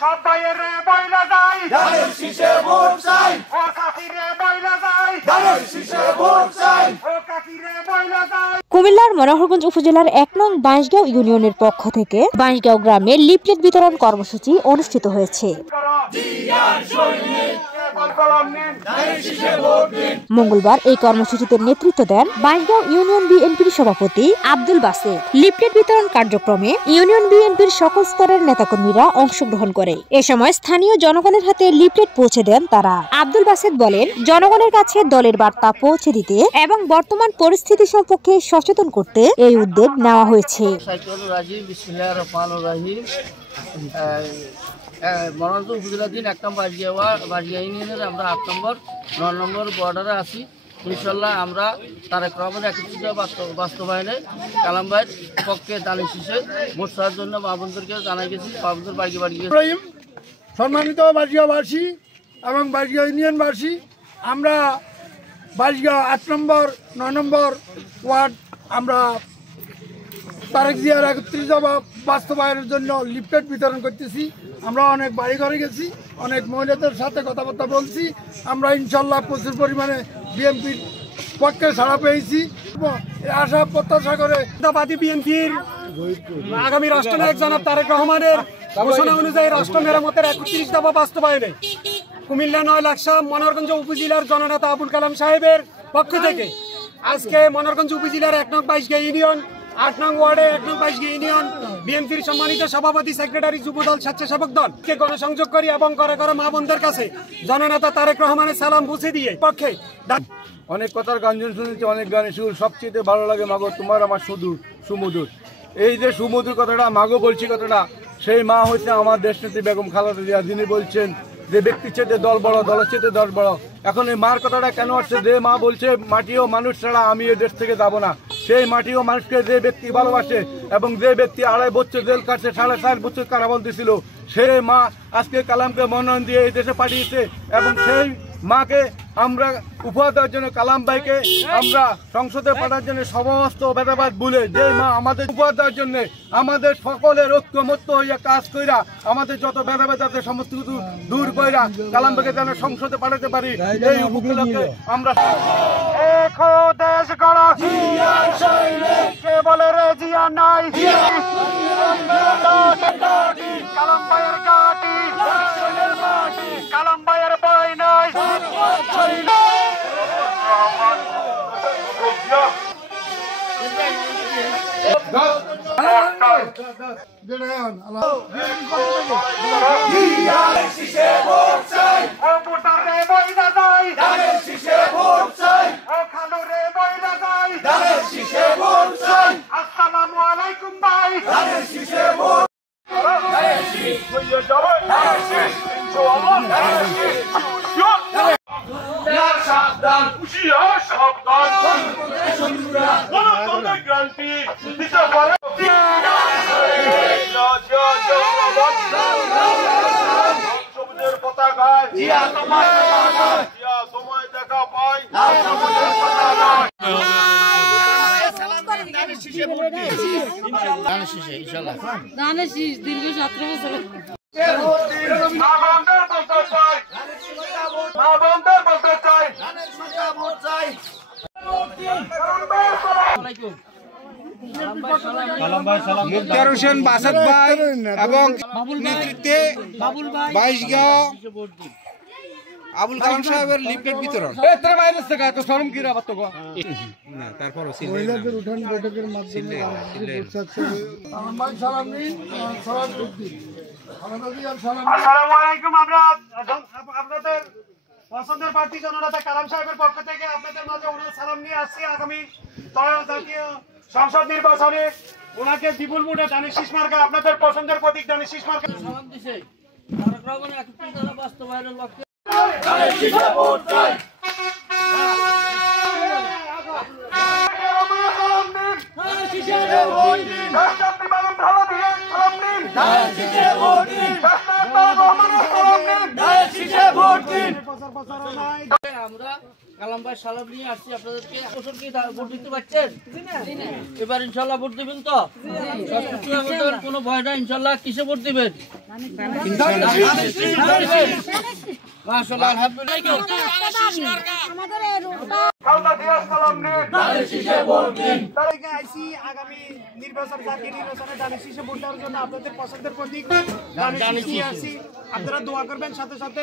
সব বাইরে বইলা যায় ধানের শীষে ভোট চাই ও কাকিরে বইলা যায় ধানের শীষে ভোট চাই ও কাকিরে বইলা যায়। কুমিল্লার মনোহরগঞ্জ উপজেলার ১ নং বাঁশগাঁও ইউনিয়নের পক্ষ থেকে বাঁশগাঁও গ্রামে লিফলেট বিতরণ কর্মসূচি অনুষ্ঠিত হয়েছে। মঙ্গলবার এই কর্মসূচিতে নেতৃত্ব দেন বাঁশগাঁও ইউনিয়ন বিএনপির সভাপতি আব্দুল বাসেত। লিফলেট বিতরণ কার্যক্রমে ইউনিয়ন বিএনপির সকল স্তরের নেতাকর্মীরা অংশগ্রহণ করে। এ সময় স্থানীয় জনগণের হাতে লিফলেট পৌঁছে দেন তারা। আব্দুল বাসেত বলেন, জনগণের কাছে দলের বার্তা পৌঁছে দিতে এবং বর্তমান পরিস্থিতি সম্পর্কে সচেতন করতে এই উদ্যোগ নেওয়া হয়েছে। মনোহরগঞ্জ উপজেলাধীন ১ নম্বর বাঁশগাঁও ইউনিয়নের আমরা ৮ নম্বর ৯ নম্বর বর্ডারে আছি। ইনশাল্লাহ আমরা তারেক রহমানের একত্রিত বাস্তবায়নে কালাম ভাইয়ের পক্ষে ধানের শীষে ভোট দেওয়ার জন্য মা বোনদেরকে জানাই গেছি। মা বোনদের বাড়ি বাড়ি গেছি। সম্মানিত বাঁশগাঁওবাসী এবং বাঁশগাঁও ইউনিয়নবাসী, আমরা বাঁশগাঁও ৮ নম্বর ৯ নম্বর ওয়ার্ড আমরা তারেক জিয়ার একত্রিত বাস্তবায়নের জন্য লিফলেট বিতরণ করতেছি। আমরা অনেক বাড়ি ঘরে গেছি, অনেক মহিলাদের সাথে কথাবার্তা বলছি। আমরা ইনশাল্লাহ প্রচুর পরিমাণে বিএনপির পক্ষে সাড়া পেয়েছি। আশা প্রত্যাশা করে বিএনপির আগামী রাষ্ট্রনায়ক জনাব তারেক রহমানের ঘোষণা অনুযায়ী রাষ্ট্র মেরামতের ৩১ দফা বাস্তবায়নে কুমিল্লা ৯ লাকসা মনোহরগঞ্জ উপজেলার জননেতা আবুল কালাম সাহেবের পক্ষ থেকে আজকে মনোহরগঞ্জ উপজেলার ১ নং বাঁশগাঁও ইউনিয়ন ৮ নং ওয়ার্ডে ১ নং বাঁশগাঁও ইউনিয়ন বিএনপির সম্মানিত সভাপতি, সেক্রেটারি, যুবদল, স্বেচ্ছাসেবক দলকে গণসংযোগ করি এবং করে মা বোনদের কাছে জননেতা তারেক রহমানের সালাম পৌঁছে দিয়ে পক্ষে অনেক কথার গাঞ্জন শুনেছি, অনেক গানের সুর। সবচেয়ে ভালো লাগে মাগো তোমার আমার সুমধুর। এই যে সুমধুর কথাটা মাগো বলছি, কথাটা সেই মা হচ্ছে আমার দেশনেত্রী বেগম খালেদা জিয়া, যিনি বলছেন যে ব্যক্তি চেতে দল বড়, দলের চেতে দল বড়। এখন এই মার কথাটা কেন আসছে? যে মা বলছে মাটি ও মানুষ ছাড়া আমি এই দেশ থেকে যাব না। সেই মাটি ও মানুষকে যে ব্যক্তি ভালোবাসে এবং যে ব্যক্তি ২.৫ বছর জেল কাটছে, ৪.৫ বছর কারাবন্দী ছিল, সেই মা আজকে কালামকে মনোনয়ন দিয়ে এই দেশে পাঠিয়েছে। এবং সেই মাকে আমরা উপহার দেওয়ার জন্য কালাম ভাইকে আমরা সংসদে পাঠার জন্য সমস্ত ভেদাভেদ ভুলে যে মা আমাদের উপহার দেওয়ার জন্য আমাদের সকলের ঐক্যমত্য হইয়া কাজ কইরা আমাদের যত ভেদাভেদ আছে সমস্ত কিছু দূর কইরা কালাম ভাইকে যেন সংসদে পাঠাতে পারি, এই উপলক্ষে আমরা দেশ গড়া কে বলে রে জিয়া নাই কালাম ভাইয়ের গাটি কালাম ভাইয়ের বই নাই আসসালামু আলাইকুম ভাই। সাবধান সাবধান গণতন্ত্রের গ্রান্টি দিতে পারে সবুজের পতাকায় সময় দেখা পাই ধানের শীষ দীর্ঘ 17 বছর মুক্তার হোসেন বাসাত ভাই এবং নেতৃত্বে বাঁশগাঁও আবুল কালাম সাহেবের লিফলেট বিতরণ। তারপর আপনাদের পছন্দের প্রার্থী জননেতা কালাম সাহেবের পক্ষ থেকে আপনাদের মাঝে ওনার সালাম নিয়ে আসছি। আগামী জাতীয় সংসদ নির্বাচনে ওনাকে বিপুল ভোটে ধানের শীষ মার্কা, আপনাদের পছন্দের প্রতীক ধানের শীষ মার্কা সালাম দিছে তারেক রহমানের একত্রিত বাস্তবায়নের লক্ষ্যে আমরা কালাম ভাই সালাম নিয়ে আসছি আপনাদেরকে। বছর কি ভোট দিতে পারছেন? এবার ইনশাল্লাহ ভোট দিবেন তো? কোনো ভয় নাই ইনশাল্লাহ। কিসে ভোট দিবেন? মাশাআল্লাহ, আলহামদুলিল্লাহ। আগামী নির্বাচন, জাতীয় নির্বাচনে ধানের শীষে ভোট দেওয়ার জন্য আপনাদের পছন্দের প্রতীক ধানের শীষ নিয়ে আসি। আপনারা দোয়া করবেন, সাথে সাথে